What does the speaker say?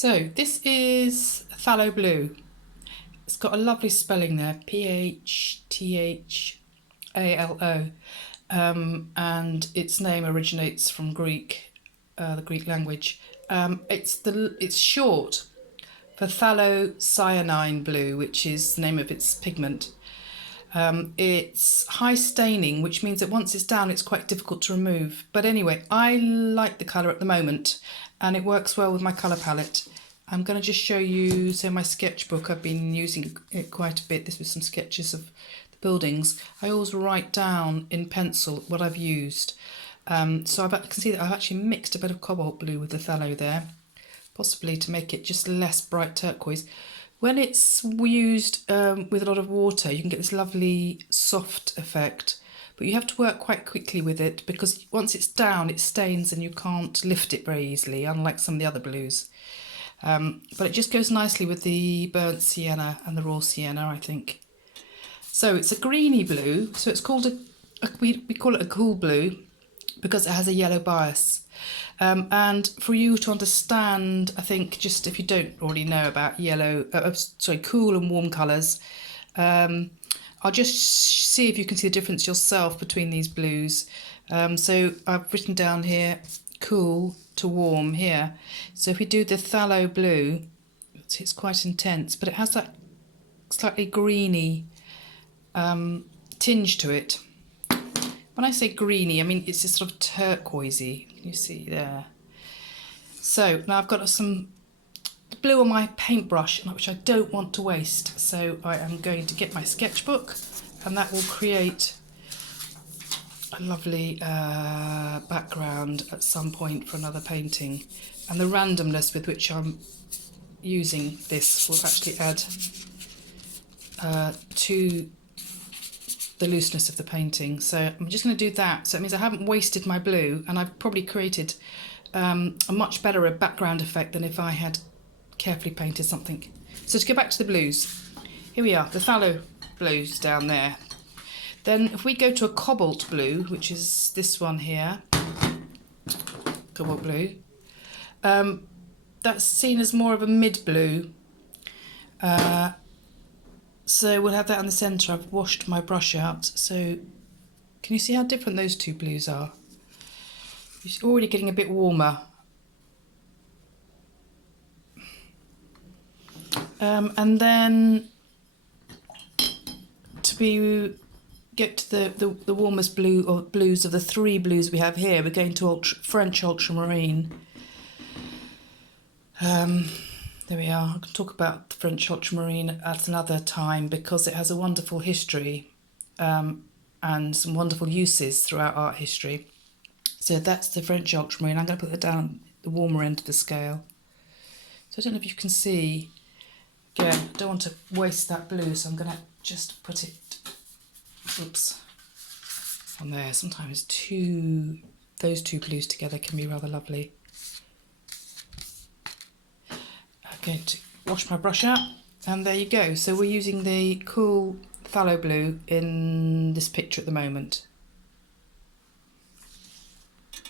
So this is Phthalo blue. It's got a lovely spelling there, Phthalo, and its name originates from Greek, the Greek language. It's short for phthalocyanine blue, which is the name of its pigment. It's high staining, which means that once it's down, it's quite difficult to remove. But anyway, I like the colour at the moment, and it works well with my colour palette. I'm going to just show you, so my sketchbook, I've been using it quite a bit. This was some sketches of the buildings. I always write down in pencil what I've used. So I can see that I've actually mixed a bit of cobalt blue with the phthalo there, possibly to make it just less bright turquoise. When it's used with a lot of water, you can get this lovely soft effect, but you have to work quite quickly with it because once it's down, it stains and you can't lift it very easily, unlike some of the other blues. But it just goes nicely with the burnt sienna and the raw sienna, I think. So it's a greeny blue, so it's called we call it a cool blue because it has a yellow bias. And for you to understand, I think, just if you don't already know about cool and warm colours, I'll just see if you can see the difference yourself between these blues. So I've written down here cool to warm here. So if we do the phthalo blue, it's quite intense, but it has that slightly greeny tinge to it. When I say greeny, I mean it's just sort of turquoisey. You see there. So now I've got some blue on my paintbrush, which I don't want to waste. So I am going to get my sketchbook, and that will create a lovely background at some point for another painting. And the randomness with which I'm using this will actually add to the looseness of the painting. So I'm just going to do that. So it means I haven't wasted my blue, and I've probably created a much better background effect than if I had carefully painted something. So to go back to the blues, here we are, the phthalo blues down there. Then if we go to a cobalt blue, which is this one here, cobalt blue, that's seen as more of a mid blue. So we'll have that in the centre. I've washed my brush out. So can you see how different those two blues are? It's already getting a bit warmer. And then get to the warmest blue or blues of the three blues we have here, we're going to French Ultramarine. There we are. I can talk about the French Ultramarine at another time because it has a wonderful history and some wonderful uses throughout art history. So that's the French Ultramarine. I'm going to put that down the warmer end of the scale. So I don't know if you can see. Again, I don't want to waste that blue, so I'm going to just put it, on there. Sometimes those two blues together can be rather lovely. I'm going to wash my brush out, and there you go. So we're using the cool phthalo blue in this picture at the moment.